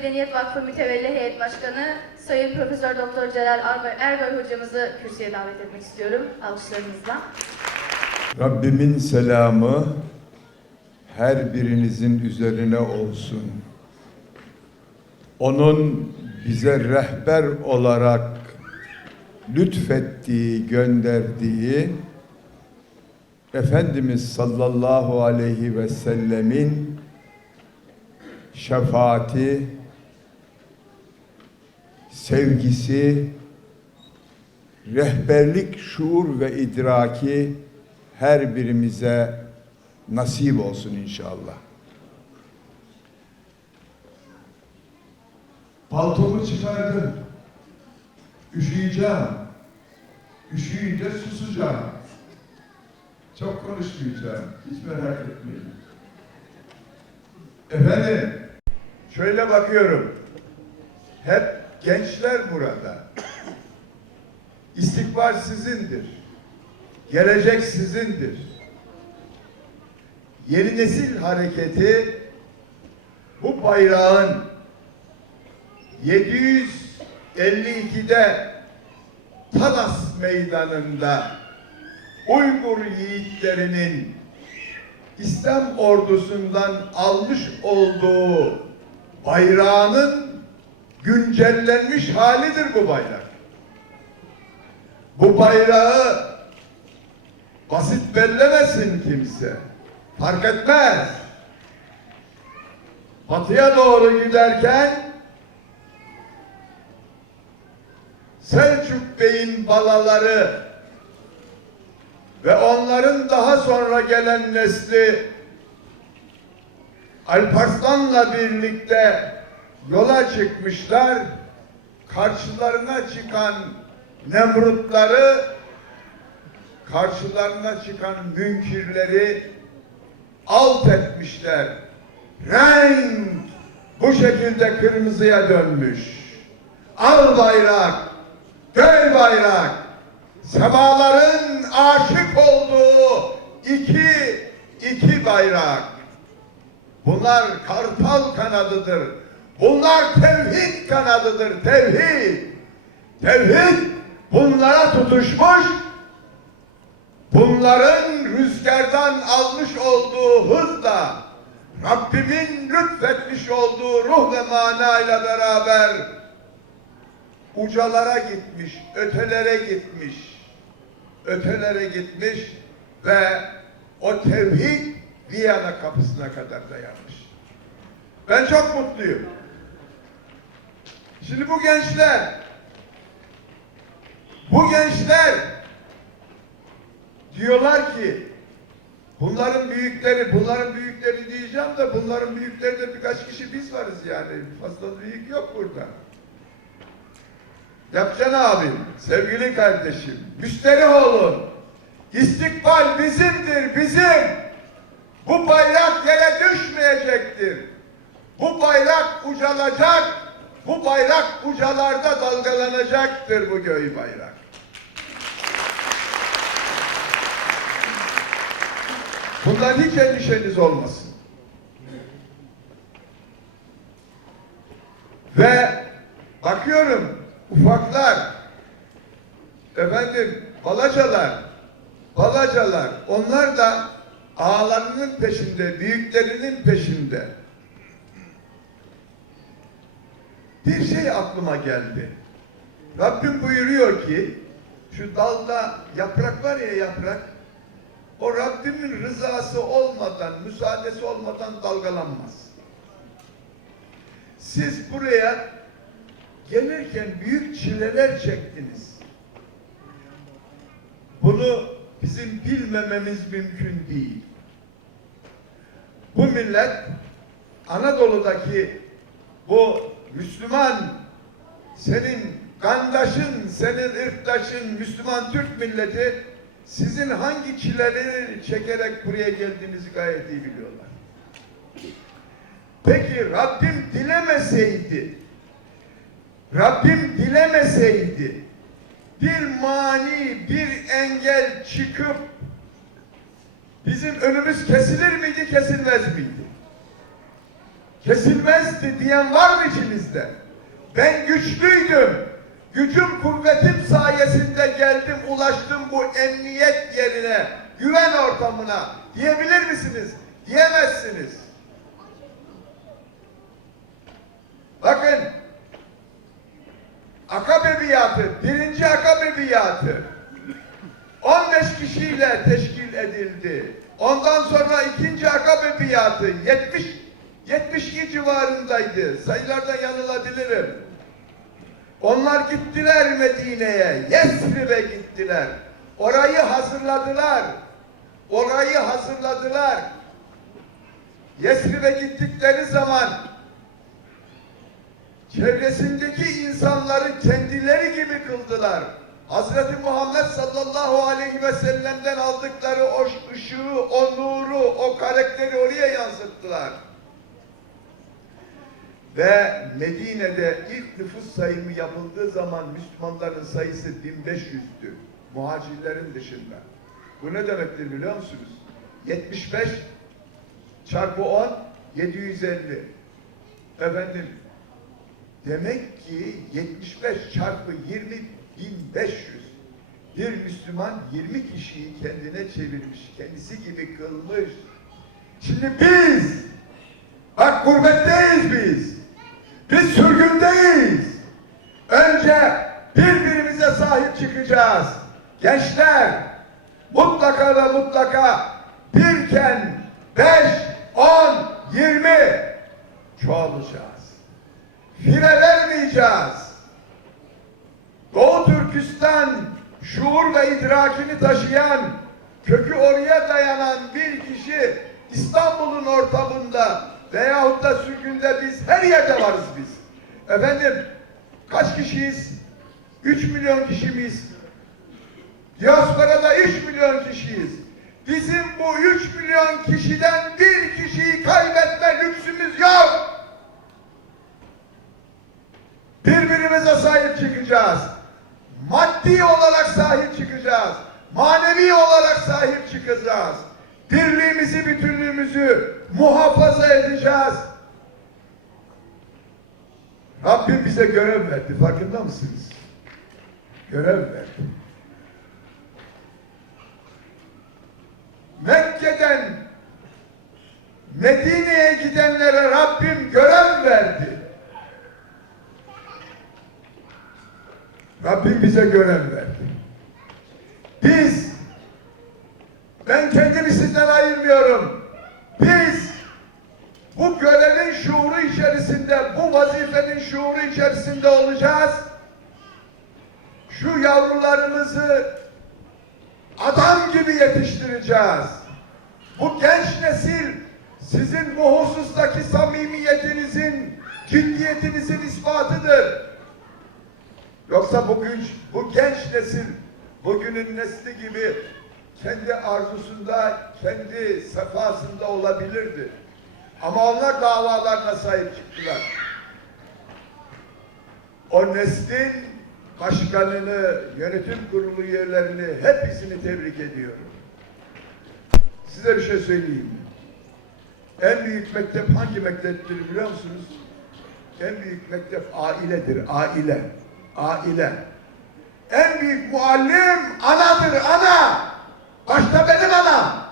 Medeniyet Vakfı Mütevelli Heyet Başkanı Sayın Profesör Doktor Celal Ergay hocamızı kürsüye davet etmek istiyorum alkışlarınızla. Rabbimin selamı her birinizin üzerine olsun. Onun bize rehber olarak lütfettiği, gönderdiği Efendimiz sallallahu aleyhi ve sellemin şefaati, sevgisi, rehberlik şuur ve idraki her birimize nasip olsun inşallah. Paltomu çıkardım. Üşüyeceğim. Üşüyünce susacağım. Çok konuşmayacağım. Hiç merak etmeyin. Efendim, şöyle bakıyorum. Hep gençler burada. İstikbal sizindir. Gelecek sizindir. Yeni nesil hareketi bu bayrağın 752'de Talas meydanında Uygur yiğitlerinin İslam ordusundan almış olduğu bayrağının güncellenmiş halidir bu bayrak. Bu bayrağı basit bellemesin kimse. Fark etmez. Batıya doğru giderken Selçuk Bey'in balaları ve onların daha sonra gelen nesli Alparslan'la birlikte yola çıkmışlar. Karşılarına çıkan Nemrutları, karşılarına çıkan münkirleri alt etmişler. Renk bu şekilde kırmızıya dönmüş. Al bayrak, göy bayrak, semaların aşık olduğu iki, iki bayrak. Bunlar kartal kanadıdır. Bunlar tevhid kanadıdır, tevhid. Tevhid bunlara tutuşmuş, bunların rüzgardan almış olduğu hızla Rabbimin lütfetmiş olduğu ruh ve mana ile beraber ucalara gitmiş, ötelere gitmiş, ötelere gitmiş ve o tevhid Viyana kapısına kadar dayanmış. Ben çok mutluyum. Şimdi bu gençler, bu gençler diyorlar ki bunların büyükleri, bunların büyükleri diyeceğim de bunların büyükleri de birkaç kişi biz varız yani. Fazla büyük yok burada. Yapcan abim, sevgili kardeşim, müsterih olun. İstikbal bizimdir, bizim. Bu bayrak yere düşmeyecektir. Bu bayrak ucalacak, bu bayrak ucalarda dalgalanacaktır bu göğü bayrak. Bundan hiç endişeniz olmasın. Ve bakıyorum ufaklar, efendim balacalar, balacalar onlar da ağalarının peşinde, büyüklerinin peşinde. Bir şey aklıma geldi. Rabbim buyuruyor ki şu dalda yaprak var ya yaprak o Rabbimin rızası olmadan, müsaadesi olmadan dalgalanmaz. Siz buraya gelirken büyük çileler çektiniz. Bunu bizim bilmememiz mümkün değil. Bu millet Anadolu'daki bu Müslüman senin kandaşın, senin ırktaşın Müslüman Türk milleti sizin hangi çileleri çekerek buraya geldiğinizi gayet iyi biliyorlar. Peki Rabbim dilemeseydi, Rabbim dilemeseydi bir mani, bir engel çıkıp bizim önümüz kesilir miydi, kesilmez miydi? Kesilmezdi diyen var mı içinizde? Ben güçlüydüm. Gücüm kuvvetim sayesinde geldim, ulaştım bu emniyet yerine, güven ortamına diyebilir misiniz? Diyemezsiniz. Bakın, Akabe biatı, birinci Akabe biatı 15 kişiyle teşkil edildi. Ondan sonra ikinci Akabe biatı 70 72 civarındaydı. Sayılarda yanılabilirim. Onlar gittiler Medine'ye, Yesrib'e gittiler. Orayı hazırladılar. Orayı hazırladılar. Yesrib'e gittikleri zaman çevresindeki insanları kendileri gibi kıldılar. Hazreti Muhammed sallallahu aleyhi ve sellem'den aldıkları o ışığı, o nuru, o karakteri oraya yansıttılar. Ve Medine'de ilk nüfus sayımı yapıldığı zaman Müslümanların sayısı 1500'tü. Muhacirlerin dışında. Bu ne demektir biliyor musunuz? 75 çarpı 10 750. Efendim demek ki 75 çarpı 20 1500 bir Müslüman 20 kişiyi kendine çevirmiş, kendisi gibi kılmış. Şimdi biz Bak gurbetteyiz biz. Biz sürgündeyiz. Önce birbirimize sahip çıkacağız. Gençler mutlaka ve mutlaka birken beş, on, yirmi çoğalacağız. Fire vermeyeceğiz. Doğu Türkistan şuur ve idrakini taşıyan, kökü oraya dayanan bir kişi İstanbul'un ortamında veyahut da sürgünde biz her yerde varız biz. Efendim kaç kişiyiz? 3 milyon kişi miyiz? Diasporada 3 milyon kişiyiz. Bizim bu 3 milyon kişiden bir kişiyi kaybetme lüksümüz yok. Birbirimize sahip çıkacağız. Maddi olarak sahip çıkacağız. Manevi olarak sahip çıkacağız. Birliğimizi, bütünlüğümüzü muhafaza edeceğiz. Rabbim bize görev verdi. Farkında mısınız? Görev verdi. Mekke'den Medine'ye gidenlere Rabbim görev verdi. Rabbim bize görev verdi. Biz ben kendimi sizden ayırmıyorum. Şuuru içerisinde olacağız. Şu yavrularımızı adam gibi yetiştireceğiz. Bu genç nesil sizin bu husustaki samimiyetinizin, ciddiyetinizin ispatıdır. Yoksa bugün bu genç nesil bugünün nesli gibi kendi arzusunda, kendi sefasında olabilirdi. Ama onlar davalarına sahip çıktılar. O neslin başkanını, yönetim kurulu üyelerini hepsini tebrik ediyorum. Size bir şey söyleyeyim mi? En büyük mektep hangi mekteptir biliyor musunuz? En büyük mektep ailedir, aile. Aile. En büyük muallim anadır, ana. Başta benim anam.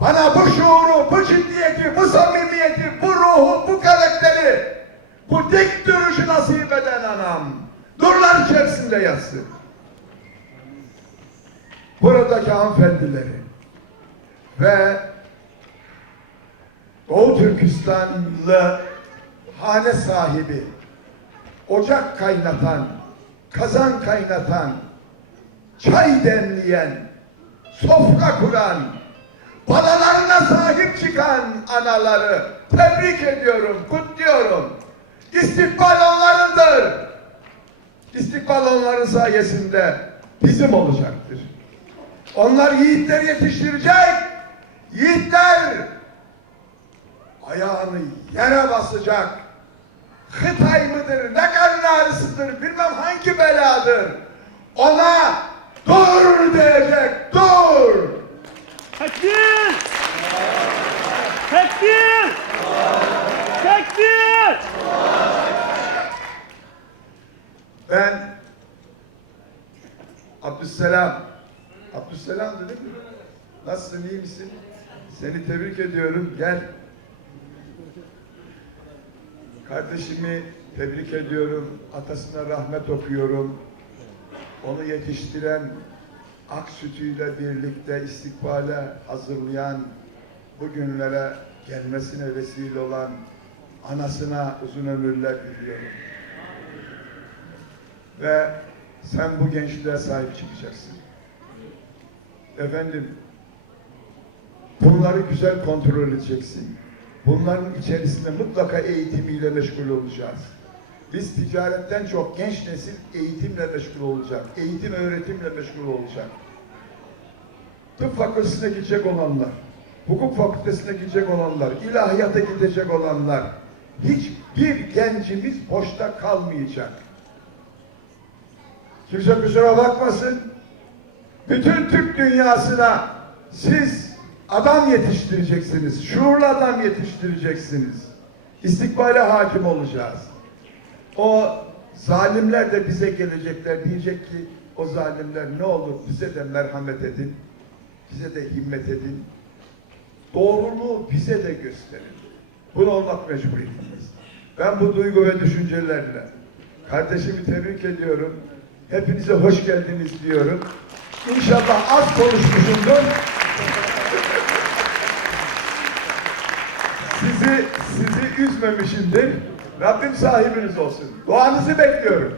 Bana bu şuuru, bu ciddiyeti, İçerisinde yatsın. Buradaki hanımefendileri ve Doğu Türkistanlı hane sahibi, ocak kaynatan, kazan kaynatan, çay demleyen, sofra kuran, balalarına sahip çıkan anaları tebrik ediyorum, kutluyorum. İstikbal onlarındır. İstikbal onların sayesinde bizim olacaktır. Onlar yiğitler yetiştirecek. Yiğitler ayağını yere basacak. Hıtay mıdır, ne karın ağrısıdır, bilmem hangi beladır. Ona dur diyecek, dur. Takbir! Tekbir! Tekbir! Ben Abdüsselam Abdüsselam dedim mi? Nasılsın iyi misin? Seni tebrik ediyorum. Gel. Kardeşimi tebrik ediyorum. Atasına rahmet okuyorum. Onu yetiştiren ak sütüyle birlikte istikbale hazırlayan bugünlere gelmesine vesile olan anasına uzun ömürler diliyorum. Ve sen bu gençliğe sahip çıkacaksın. Efendim, bunları güzel kontrol edeceksin. Bunların içerisinde mutlaka eğitimiyle meşgul olacağız. Biz ticaretten çok genç nesil eğitimle meşgul olacak. Eğitim öğretimle meşgul olacak. Tıp fakültesine gidecek olanlar, hukuk fakültesine gidecek olanlar, ilahiyata gidecek olanlar, hiçbir gencimiz boşta kalmayacak. Kimse kusura bakmasın. Bütün Türk dünyasına siz adam yetiştireceksiniz. Şuurlu adam yetiştireceksiniz. İstikbale hakim olacağız. O zalimler de bize gelecekler. Diyecek ki o zalimler ne olur bize de merhamet edin. Bize de himmet edin. Doğruluğu bize de gösterin. Bunu olmak mecburiyetimiz. Ben bu duygu ve düşüncelerle kardeşimi tebrik ediyorum. Hepinize hoş geldiniz diyorum. İnşallah az konuşmuşumdur. Sizi sizi üzmemişimdir. Rabbim sahibiniz olsun. Duanızı bekliyorum.